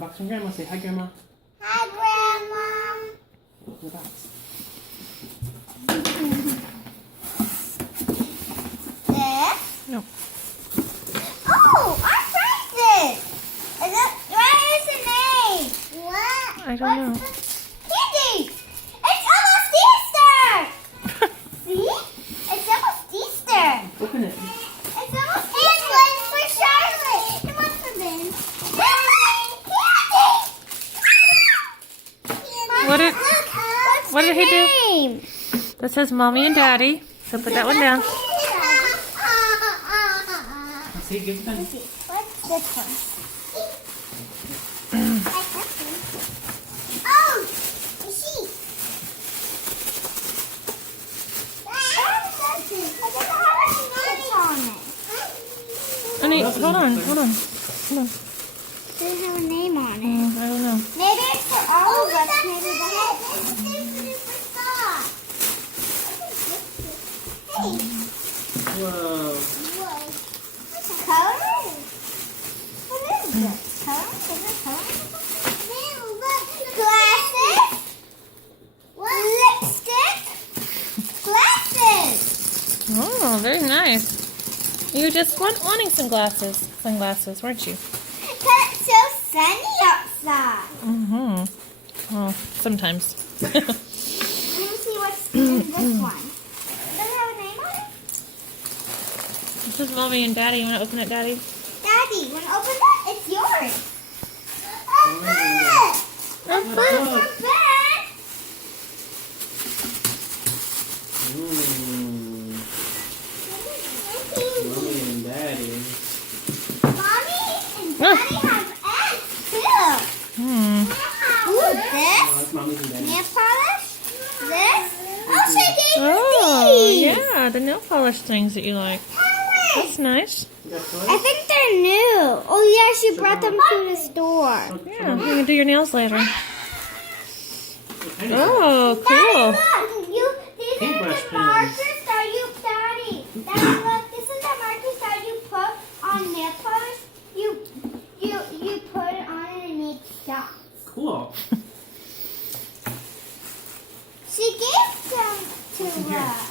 box from Grandma. Say hi, Grandma. Hi, Grandma. Open the box. This? No. Oh, our prices. What is the name? What? I don't know. Candy. It's almost Easter. See? It's almost Easter. Open it. It's almost Easter. And one for Charlotte. And one for Ben. Candy. What did- What's what did the he do? name? That says Mommy and Daddy. So put that one down. Let's see. Give it to me. What's this one? Oh, a sheep. Honey, hold on. Hold on. Doesn't have a name on it. I don't know. Maybe it's for all of us. Maybe the Whoa. Color? What is this? Color? Is it color? Glasses? Lipstick? Glasses? Oh, very nice. You were just wanting some sunglasses, weren't you? Because it's so sunny outside. Mm-hmm. Oh, sometimes. Let me see what's in this one. Does it have a name on it? This is Mommy and Daddy. You want to open it, Daddy? Daddy, you want to open that? It's yours. Open it! Open For Ben! Mmm. Mommy and Daddy. Mommy and Daddy have eggs too. Hmm. Ooh, Oh, this? that's Mommy's and Daddy's. Nail polish? This? Oh, she gave Oh, me these! yeah, the nail polish things that you like. That's nice. You got toys? I think they're new. Oh, yeah, she brought them to the store. Yeah, you can do your nails later. What kind is Oh, Daddy, cool. look! These are Paintbrush the pens. markers that you, Daddy. Daddy, look, this is the markers that you put on nail polish. You put it on and it makes dots. Cool. She gave them What's in to here? us.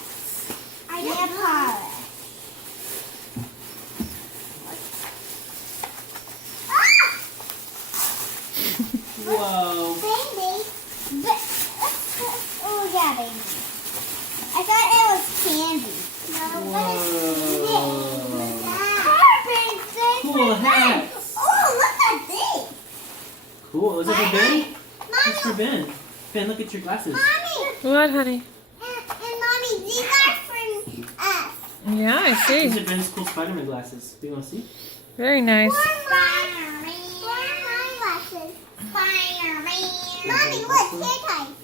Our nail polish. Ah! Whoa. Baby. Oh, yeah, baby. I thought it was candy. No, Whoa. Carbon thing Cool for hat. Ben. Oh, look at this. Cool. Is that for Ben? That's for Mommy, Ben. Ben, look at your glasses. Mommy, What, honey? and Mommy, these are for us. Yeah, I These see. are Ben's cool Spider-Man glasses. Do you want to see? Very nice. Spider-Man. Glasses. Spider-Man. Mommy, look, hair ties.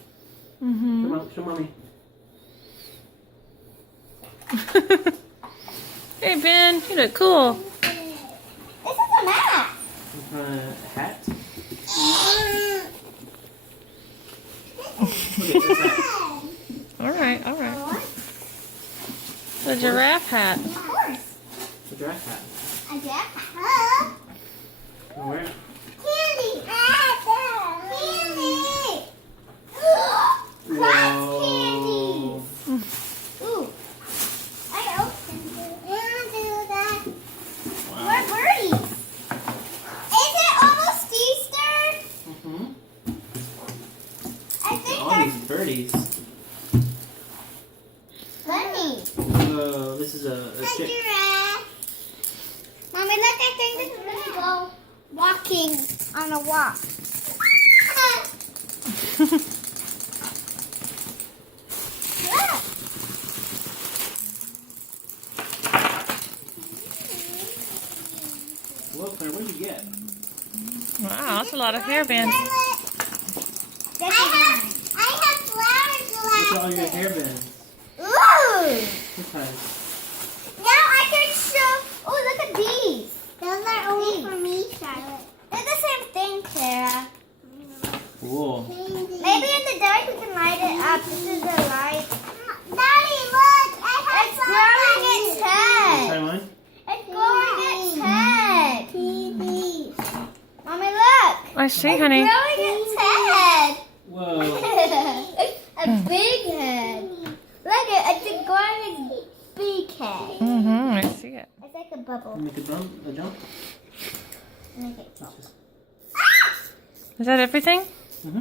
Mm-hmm. Show Mommy. Hey, Ben, you look cool. This is a map. Hat. Look at this hat. All right, all right. The giraffe hat. Of course. It's a giraffe hat. A giraffe. Wanna wear it? Candy. Candy. Glass Whoa. candies. Ooh. I opened it. Don't do that. Wow. We're birdies. Is it almost Easter? Mm-hmm. I think All that's these birdies. funny. Whoa, this is a A chick. giraffe. Mommy, look, I think this is going to go walking on a walk. Look. Whoa, Claire, what did you get? Wow, that's a lot of hairbands. I have flower Look at all your glasses. hairbands. Ooh! What kind? Now I can show. Oh, look at these. Those are only for me, Charlotte. They're the same thing, Sarah. Cool. Maybe in the dark we can light it up. This is the light. Daddy, look! I have it's growing its head. Try one? It's growing its head. Mommy, look! I see, honey. Growing its head. Whoa. A big head. Look at it's growing its big head. Mm-hmm. I see it. It's like a bubble. Make a jump. Make it jump. Is that everything? Mm-hmm.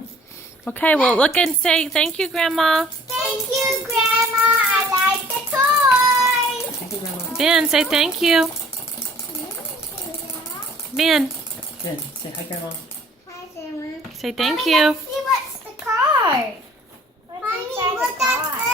Okay, well, look and say thank you, Grandma. Thank you, Grandma. I like the toys. Thank you, Grandma. Ben, say thank you. Ben, Ben, say hi, Grandma. Hi, Grandma. say thank Mommy, you. let's see what's the card. Mommy, look at